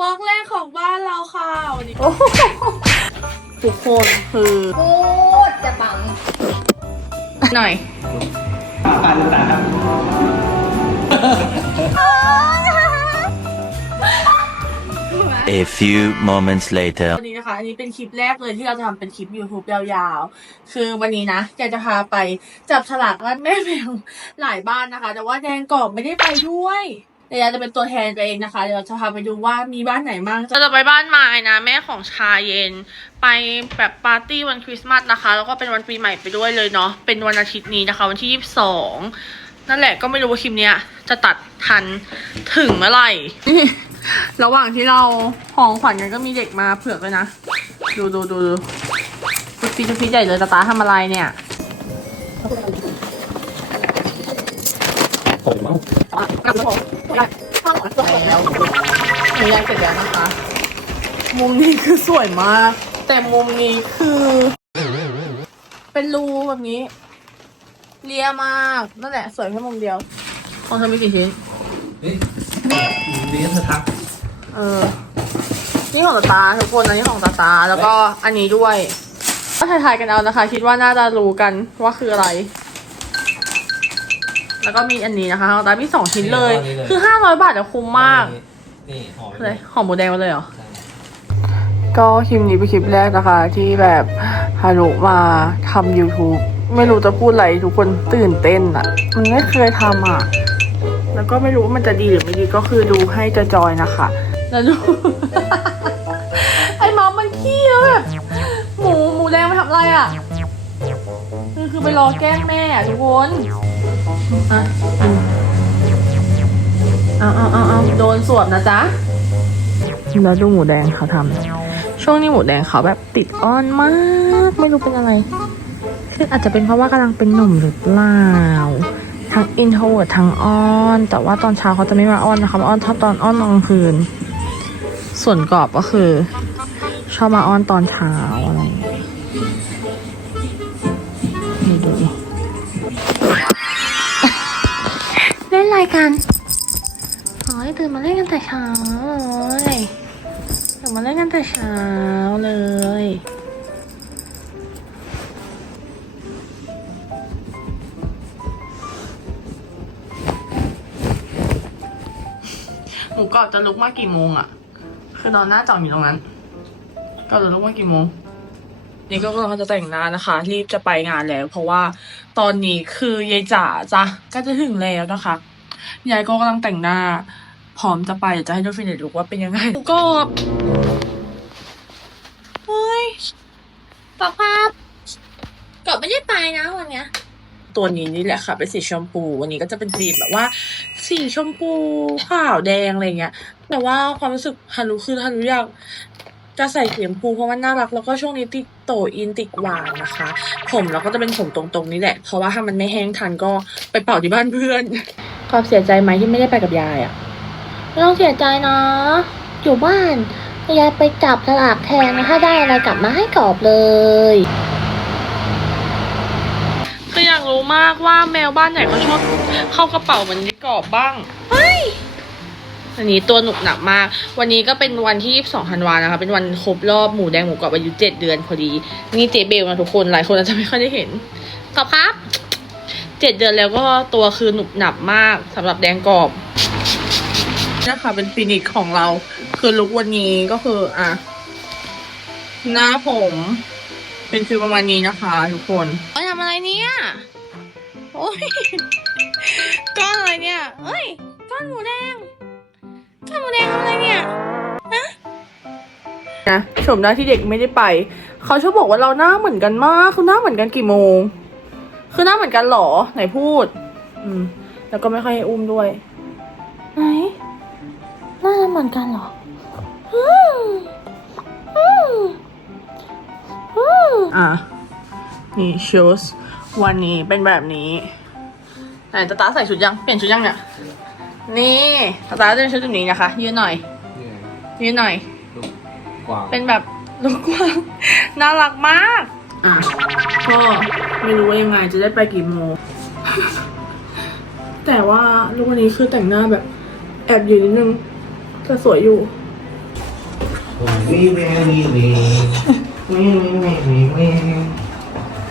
วอล์กแรกของบ้านเราค่ะวันนี้ทุกคนคือโคตรจะปัง หน่อย A few moments later. วันนี้นะคะ อันนี้เป็นคลิปแรกเลยที่เราจะทำเป็นคลิป YouTube ยาวๆ คือวันนี้นะอยากจะพาไปจับฉลากบ้านแม่แมวหลายบ้านนะคะ แต่ว่าแดงกรอบไม่ได้ไปด้วย แต่อยากจะเป็นตัวแทนตัวเองนะคะ เดี๋ยวเราจะพาไปดูว่ามีบ้านไหนบ้างเราจะไปบ้านไม้นะ แม่ของชาเย็น ไปแบบปาร์ตี้วันคริสต์มาสนะคะ แล้วก็เป็นวันปีใหม่ไปด้วยเลยเนาะเป็นวันอาทิตย์นี้นะคะ วันที่22นั่นแหละก็ไม่รู้ว่าคลิปเนี้ยจะตัดทันถึงเมื่อไหร่ ระหว่างที่เราของขวัญกันก็มีเด็กมาเผือกเลยนะ ดูดูดูดูจุดฟีจุดฟีใหญ่เลยตาตาทำอะไรเนี่ย แล้วหนูยังเสร็จแล้วนะคะ มุมนี้คือสวยมาก แต่มุมนี้คือ เป็นรูแบบนี้ เลียมากนั่นแหละสวยแค่มุมเดียวของเธอมีกี่ชิ้นเฮ้ยเรียนสทักเออ นี่ของตาตาทุกคนอันนี้ของตาตา แล้วก็อันนี้ด้วย ก็ทายๆกันเอานะคะ คิดว่าน่าจะรู้กันว่าคืออะไร แล้วก็มีอันนี้นะคะของตามีสองชิ้นเลย คือห้าร้อยบาทอะคุ้มมากนี่หอมเลยหอมหมูแดงมาเลยเหรอ ก็คลิปนี้เป็นคลิปแรกนะคะ ที่แบบฮารุมาทำ YouTube ไม่รู้จะพูดอะไรทุกคนตื่นเต้นอะมันไม่เคยทำอะแล้วก็ไม่รู้ว่ามันจะดีหรือไม่ดีก็คือดูให้จะจอยๆนะคะ แล้วดู ไอ้หมามันขี้แล้วแบบหมูหมูแดงมาทำอะไรอะคือคือไปรอแกล้งแม่อะทุกคน อะอืมเอาเอาเอาเอาโดนสวบนะจ๊ะ แล้วดูหมูแดงเขาทำช่วงนี้หมูแดงเขาแบบติดอ้อนมาก ไม่รู้เป็นอะไร คืออาจจะเป็นเพราะว่ากำลังเป็นหนุ่มหรือเปล่า ทั้งอินโทรเวิร์ทั้งอ้อน แต่ว่าตอนเช้าเขาจะไม่มาอ้อนนะคะมาอ้อนชอบตอนอ้อนตอนกลางคืน ส่วนกรอบก็คือ ชอบมาอ้อนตอนเช้า เล่นอะไรกันอ๋อตื่นมาเล่นกันแต่เช้าเลยตื่นมาเล่นกันแต่เช้าเลยหมูกรอบจะลุกมากี่โมงอะคือตอนหน้าจออยู่ตรงนั้น ก็จะลุกมากี่โมง นี่ก็กำลังจะแต่งหน้านะคะ รีบจะไปงานแล้ว เพราะว่า ตอนนี้คือยายจ๋าจ้ะก็จะถึงแล้วนะคะ ยายก็กำลังแต่งหน้า พร้อมจะไปเดี๋ยวจะให้ดูฟินเดดูว่าเป็นยังไงหมูกรอบเฮ้ยปะครับกอบไม่ได้ไปนะวันเนี้ยตัวนี้นี่แหละค่ะ เป็นสีชมพูวันนี้ก็จะเป็นธีมแบบว่า สีชมพูขาวแดงอะไรเงี้ย แต่ว่าความรู้สึกฮารุคือฮารุอยาก จะใส่สีชมพูเพราะว่าน่ารักแล้วก็ช่วงนี้ติดโตอินติดหวานนะคะ ผมเราก็จะเป็นผมตรงๆนี่แหละ เพราะว่าถ้ามันไม่แห้งทันก็ไปเป่าที่บ้านเพื่อนความเสียใจไหมที่ไม่ได้ไปกับยายอะไม่ต้องเสียใจนะอยู่บ้านยายไปจับสลากแทนนะถ้าได้อะไรกลับมาให้กรอบเลยคืออยากรู้มากว่าแมวบ้านไหนเขาชอบเข้ากระเป๋าเหมือนนี้กรอบบ้างเฮ้ย อันนี้ตัวหนุกหนักมาก วันนี้ก็เป็นวันที่22ธันวานะคะ เป็นวันครบรอบหมูแดงหมูกรอบอายุ7เดือนพอดี นี่เจเบลนะทุกคน หลายคนอาจจะไม่ค่อยได้เห็นกรอบครับเจ็ดเดือนแล้วก็ตัวคือหนุบหนับมากสำหรับแดงกรอบนี่นะคะเป็นฟินิชของเรา คือลุกวันนี้ก็คือ อะ หน้าผม เป็นฟิลประมาณนี้นะคะ ทุกคนเขาทำอะไรเนี่ยโอ้ยก้อนอะไรเนี่ย เอ้ย ก้อนหมูแดง ก้อนหมูแดงทำอะไรเนี่ยฮะนะชมหน้าที่เด็กไม่ได้ไป เขาชอบบอกว่าเราหน้าเหมือนกันมากคือหน้าเหมือนกันกี่โมง คือหน้าเหมือนกันเหรอไหนพูด อืม แล้วก็ไม่ค่อยให้อุ้มด้วย ไหนหน้าเหมือนกันเหรออะนี่ชูสวันนี้เป็นแบบนี้ไหนตาตาใส่ชุดยัง เปลี่ยนชุดยังเนี่ย นี่ตาตาจะเป็นชุดแบบนี้นะคะ ยืนหน่อยยืนหน่อยกว้างเป็นแบบลูกกว้าง น่ารักมาก อะก็ไม่รู้ว่ายังไงจะได้ไปกี่โมง แต่ว่าลูกวันนี้คือแต่งหน้าแบบ แอบอยู่นิดนึงแต่สวยอยู่ วีเววีวีวีวีวีวี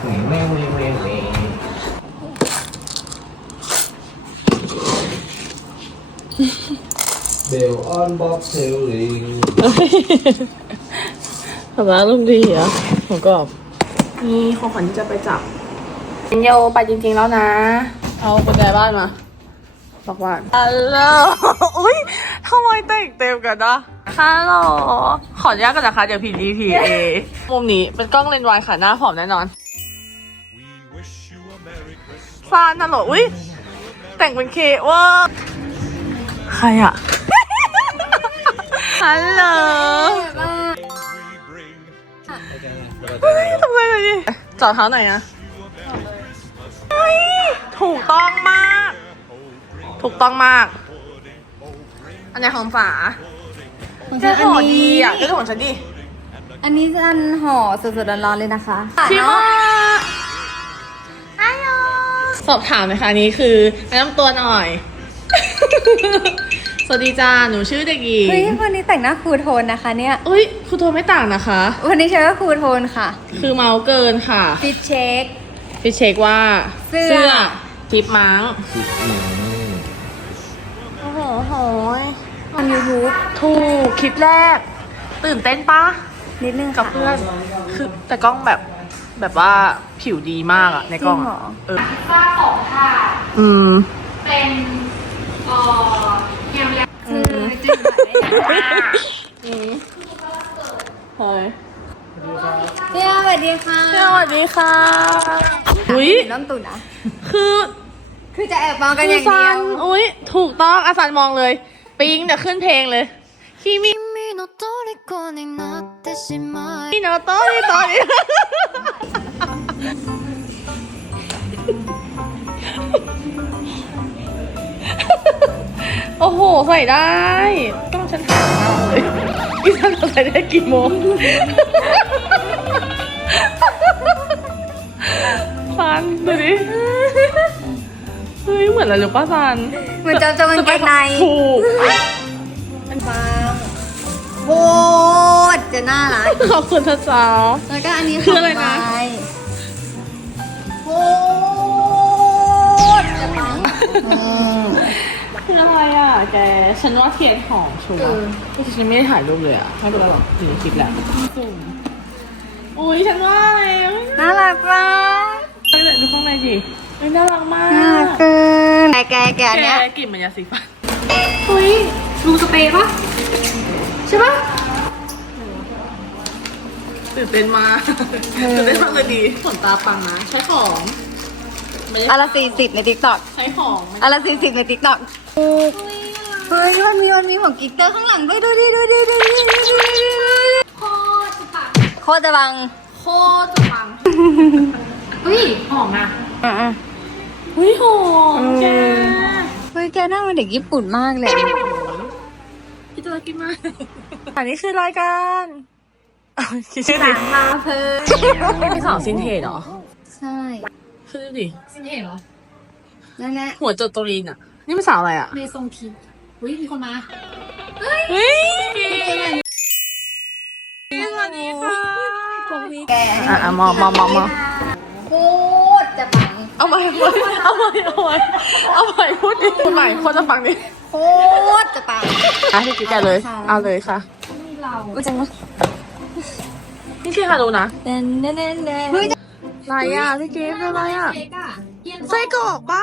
วีวีวีวี เบลออนบ็อกเซลลิงทำร้านลมณ์ดีเหรอผมก็นี่ของขวัญที่จะไปจับเป็นโยไปจริงๆแล้วนะ เอากุญแจบ้านมาบอกว่าฮัลโหลอุ้ยทำไมแต่งเต็มกันนะฮัลโหลขออนุญาตกันนะคะ เดี๋ยวผิด EPA มุมนี้เป็นกล้องเลนส์วายค่ะหน้าผอมแน่นอนฟานฮัลโหลอุ้ยแต่งเป็นเคเว่า ใครอะฮัลโหลทำไมเลยดิจอดเท้าไหนอยอะเฮ้ยถูกต้องมาก ถูกต้องมาก อันนี้ของฝาของแกฉันอันห่อนี้ดีอะก็ของฉันดิ อันนี้ฉันห่อสดๆร้อนๆเลยนะคะชิมาอายุสอบถามหนะคะอันนี้คือแนะนำตัวหน่อย สวัสดีจ้า หนูชื่อเด็กหญิงเฮ้ยวันนี้แต่งหน้าครูโทนนะคะเนี่ย อุ้ยครูโทรไม่ต่างนะคะ วันนี้ใช้ว่าครูโทนค่ะ คือเมาเกินค่ะฟิตเช็คพี่เช็คว่าเสื้อทิปมั้งโอ้โหโหยทำยูทูบถูกคลิปแรก ตื่นเต้นปะนิดนึงกับค่ะ เพื่อนคือแต่กล้องแบบแบบว่าผิวดีมากอะในกล้องจริงเหรอะอเออยังยังคือจะอยู่แบบได้ยังไง เฮ้ยพี่อ้อสวัสดีค่ะสวัสดีค่ะ อุ้ยน้องตุ่นนะ คือคือจะแอบมองกันอย่างเดีซัยวอุ้ยถูกต้องอาซันมองเลย ปิ๊งเดี๋ยวขึ้นเพลงเลยคิมิ君の虜になってしまいนี่เนาะโต้นี่โต้นี่ โอ้โห ใส่ได้ ต้องฉันถามมากเลยพี่ซันเราใส่ได้กี่โมงซันดูดิเฮ้ยเหมือนอะไรหรือป้าซันเหมือนจอมจอมกางเกงในถูกฟังโคตรจะน่ารักขอบคุณท่านสาวแล้วก็อันนี้คืออะไรนะขงไม้โคตรจะปังอืม คืออะไรอะ แก ฉันว่าเทียนหอมชัวร์ที่ฉันไม่ได้ถ่ายรูปเลยอะไม่เป็นไรหรอกอยู่ในคลิปแหละอุ้ยฉันว่าแล้วน่ารักมากไปเลยดูข้างในดิเอ้ยน่ารักมากน่ารักเกินแกแกแกอันเนี้ยแกกลิ่นเหมือนยาสีฟันเฮ้ยรูสเปรย์ปะใช่ปะตื่นเต้นมากตื่นเต้นมากเลยดีขนตาปังนะใช้ของไม่ได้ อันละสี่สิบในติ๊กต็อกใช้ของไม่อันละสี่สิบในติ๊กต็อกเฮ้ยมันมีมันมีของกิตเตอร์ข้างหลังด้วยดูดิดูดิดูดิดูดิดูดิโคตรจะปังโคตรจะปังเฮ้ยหอมอะอะเฮ้ยหอมแกเฮ้ยแกหน้ามันเด็กญี่ปุ่นมากเลยพี่ตัวกินมากอันนี้คือรายการคิดชื่อดิมาเพิ่มพี่สาวซินเทจเหรอ ใช่ คือดูดินั่นแหละหัวจดตัวรีนอะ นี่เป็นสาวอะไรอะเมซงคิอุ้ยมีคนมา เฮ้ยสวัสดีค่ะแกอะอะมองมองมองมองโคตรจะปังเอาใหม่เอาใหม่เอาใหม่เอาใหม่เอาใหม่พูดดิพูดใหม่คนจะฟังดิโคตรจะปังอะพี่กิ๊กแกเลย เอาเลยค่ะอุ้ยจังวะนี่คือฮารุนะเน่นเน่นเน่นเน่นเฮ้ย อะไรอะพี่กิ๊กอะไรอะเค้กอะเยี่ยมไส้กรอกป้า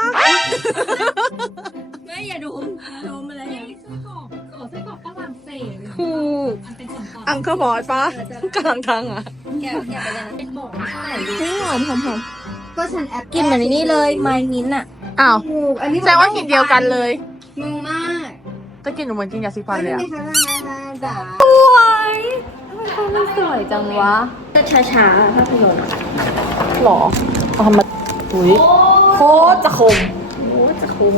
ไม่อย่าดมอย่าดมอะไรอย่างเงี้ยไส้กรอกขอไส้กรอกฝรั่งเศสถูกมันเป็นส่วนต่ออังเคอร์บอยป้ากำลังทางอะแกแกไปเลยนะเป็นบอกใช่นี่หอมหอมหอมก็ฉันแอปกินเหมือนนี่เลยไมมิ้นอะอ้าวถูกอันนี้แสดงว่ากินเดียวกันเลยงงมากจะกินหนูเหมือนกินยาสีฟันเลยอะไม่ใช่ค่ะด่าสวยทำไมมันสวยจังวะช้าช้าๆถ้าเป็นหนู หรอเอาทำมาอุ้ยโคตรจะคมโคตรจะคม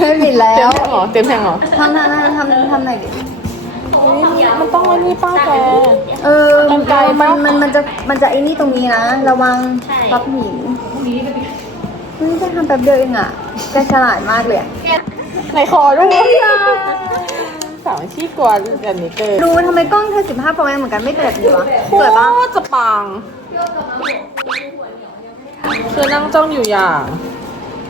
ไม่ผิดแล้เต็มวแทงเหรอเต็มแทงเหรอทำทำทำทำทำหน่อยดิมันต้องอันนี้ป้าแก เออกรรไกรมันปะมันมันจะมันจะไอ้นี่ตรงนี้นะ ระวังรับหินเฮ้ยจะทำแป๊บเดียวเองอะแกฉลาดมากเลยอะในคอด้วย สาวที่กลัวแบบนี้เกินดูทำไมกล้องเธอ15 Pro Max เหมือนกันไม่เป็นแบบนี้วะสวยปะโคตรจะปัง คือนั่งจ้องอยู่อย่าง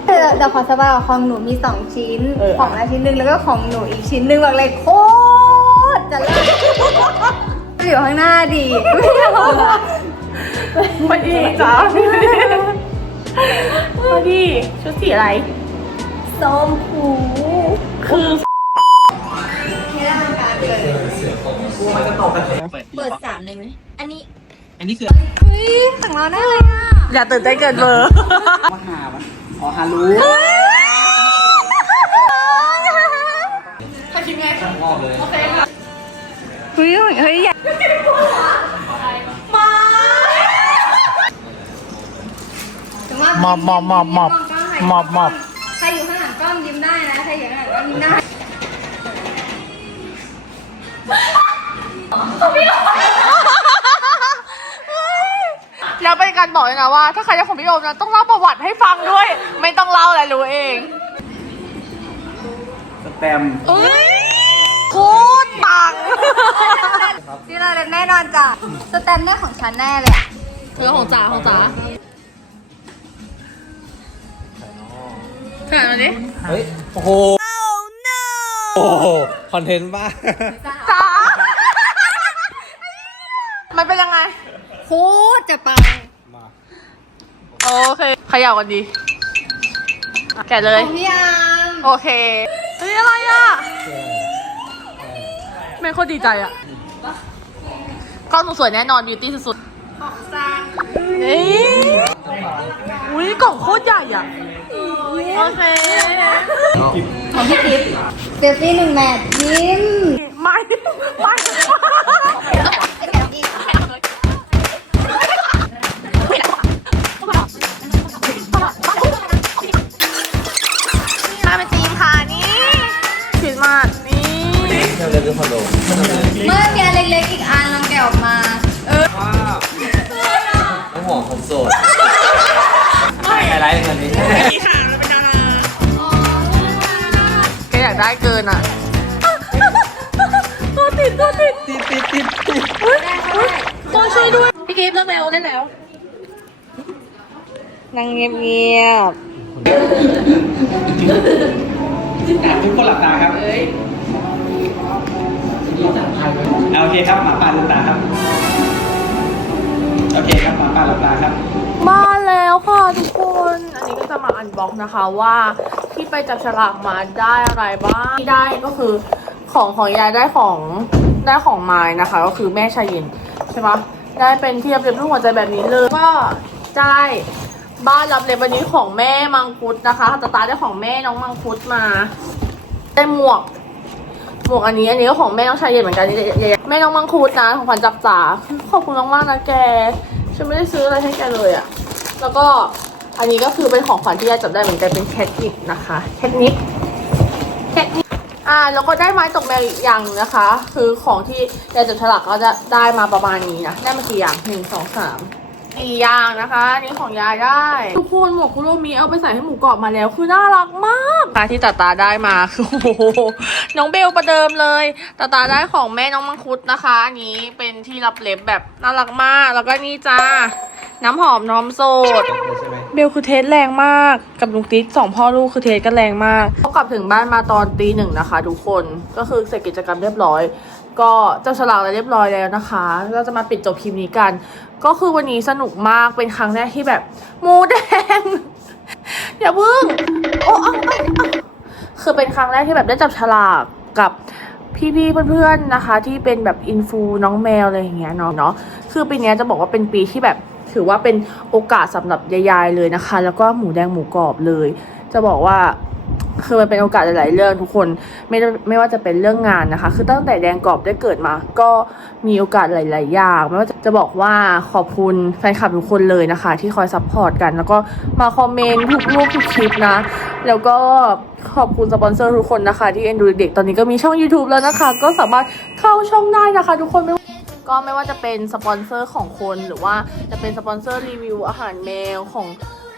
เออเดี๋ยวขอสบายกับของหนูมี2ชิ้น เออ ของละชิ้นหนึ่งแล้วก็ของหนูอีกชิ้นหนึ่งบอกเลยโคตรจะเลิศอยู่ข้างหน้าดีไม่เอาละพอดีจ้าพอดีชุดสีอะไร ส้มผู คือ เปิดสามเลยไหมอันนี้ อันนี้คือเฮ้ยสั่งเราได้เลยอะอย่าตื่นเต้นเกินเบอร์มาหาวะอ๋อฮารุออกเลยเฮ้ยเฮ้ยอยากมอบมอบมอบมอบมอบมอบใครอยู่ข้างหลังกล้องยิ้มได้นะ ใครอยู่ข้างหลังกล้องยิ้มได้ แล้วเป็นการบอกเลยนะว่า ถ้าใครจะของพี่โอมนะต้องเล่าประวัติให้ฟังด้วย ไม่ต้องเล่าอะไรรู้เองสแตมป์เอ้ยโคตรปังที่เราแน่นอนจ้ะสแตมป์ได้ของฉันแน่เลยอะเธอของจ๋าของจ๋าขนาดนี้เฮ้ย โอ้โห โอ้โห คอนเทนต์บ้า จ๋า มันเป็นยังไงโคตรจะปังโอเคเขย่ากันดี แกะเลย ของพี่อามโอเคเฮ้ยอะไรอะแม่งโคตรดีใจอะกล้องหนูสวยแน่นอนบิวตี้สุดๆนี่อุ้ยกล่องโคตรใหญ่อะ โอเค ของพี่ทิพย์เซลฟี่หนึ่งแมทยิ้ม ไม่ ไม่ ตัวติดติดติดติดติดติดตัวช่วยด้วย พี่กิฟต์เลิกแล้วได้แล้วนั่งเงียบอะทุกคนหลับตาครับเอาโอเคครับหมาป่าลืมตาครับ โอเคครับหมาป่าหลับตาครับ มาแล้วค่ะทุกคน อันนี้ก็จะมาอันบล็อกนะคะว่าที่ไปจับฉลากมาได้อะไรบ้างที่ได้ก็คือ ของของยายได้ของได้ของไม้นะคะ ก็คือแม่ชายเย็นใช่ปะได้เป็นที่รับเรียบรูปหัวใจแบบนี้เลยก็ได้บ้านรับเรียบวันนี้ของแม่มังคุดนะคะตาตาได้ของแม่น้องมังคุดมา ได้หมวกหมวกอันนี้อันนี้ก็ของแม่น้องชายเย็นเหมือนกันนี่แม่น้องมังคุดนะของขวัญจับจ๋าขอบคุณมากๆนะแกฉันไม่ได้ซื้ออะไรให้แกเลยอะแล้วก็อันนี้ก็คือเป็นของขวัญที่ยายจับได้เหมือนกันเป็นแคทนิปนะคะแคทนิปแคทนิป อ่าแล้วก็ได้ไม้ตกแมวอีกอย่างนะคะ คือของที่ยายจับฉลากก็จะได้มาประมาณนี้นะได้มากี่อย่างหนึ่งสองสามสี่อย่างนะคะนนี่ของยายได้ ทุกคนหมวกคุโรมิเอาไปใส่ให้หมูกรอบมาแล้วคือน่ารักมากตาที่ตาตาได้มาคือโอ้โหน้องเบลประเดิมเลยตาตาได้ของแม่น้องมังคุดนะคะ อันนี้เป็นที่รับเล็บแบบน่ารักมาก แล้วก็นี่จ้า น้ำหอมน้อมโสดใช่ไหมเบลคือเทสแรงมากกับลุงติ๊กสองพ่อลูกคือเทสกันแรงมากเขากลับถึงบ้านมาตอนตีหนึ่งนะคะทุกคนก็คือเสร็จกิจกรรมเรียบร้อย ก็เจ้าฉลากอะไรเรียบร้อยแล้วนะคะเราจะมาปิดจบคลิปนี้กัน ก็คือวันนี้สนุกมากเป็นครั้งแรกที่แบบหมูแดง อย่าพึ่งโอ้เอาเอาเอาคือเป็นครั้งแรกที่แบบได้จับฉลากกับพี่ๆเพื่อนๆนะคะ ที่เป็นแบบอินฟูน้องแมวอะไรอย่างเงี้ยเนาะเนาะคือปีเนี้ยจะบอกว่าเป็นปีที่แบบ ถือว่าเป็นโอกาสสำหรับยายๆเลยนะคะ แล้วก็หมูแดงหมูกรอบเลย จะบอกว่าคือมันเป็นโอกาสหลาย ๆ เรื่องทุกคนไม่ไม่ว่าจะเป็นเรื่องงานนะคะ คือตั้งแต่แดงกรอบได้เกิดมา ก็มีโอกาสหลาย ๆ อย่างไม่ว่าจะจะบอกว่าขอบคุณแฟนคลับทุกคนเลยนะคะ ที่คอยซัพพอร์ตกัน แล้วก็มาคอมเมนต์ทุกรูปทุกคลิปนะ แล้วก็ขอบคุณสปอนเซอร์ทุกคนนะคะ ที่เอ็นดูเด็กตอนนี้ก็มีช่อง YouTube แล้วนะคะ ก็สามารถเข้าช่องได้นะคะ ทุกคนไม่ ก็ไม่ว่าจะเป็นสปอนเซอร์ของคนหรือว่าจะเป็นสปอนเซอร์รีวิวอาหารแมวของ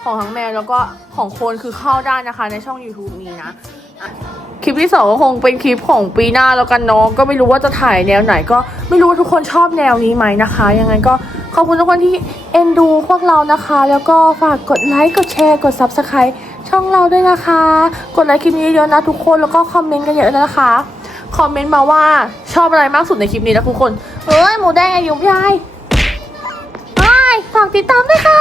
ของทั้งแมวแล้วก็ของคนคือเข้าได้นะคะในช่อง YouTube นี้นะคลิปที่สองก็คงเป็นคลิปของปีหน้าแล้วกันเนาะก็ไม่รู้ว่าจะถ่ายแนวไหน ก็ไม่รู้ว่าทุกคนชอบแนวนี้ไหมนะคะ ยังไงก็ขอบคุณทุกคนที่เอ็นดูพวกเรานะคะ แล้วก็ฝากกดไลค์กดแชร์กด subscribe ช่องเราด้วยนะคะ กดไลค์คลิปนี้เยอะนะทุกคนแล้วก็คอมเมนต์กันเยอะนะคะคอมเมนต์มาว่าชอบอะไรมากสุดในคลิปนี้นะทุกคน เอ้ย หมูแดงอยู่ยายไอ้ยฝากติดตามด้วยค่ะ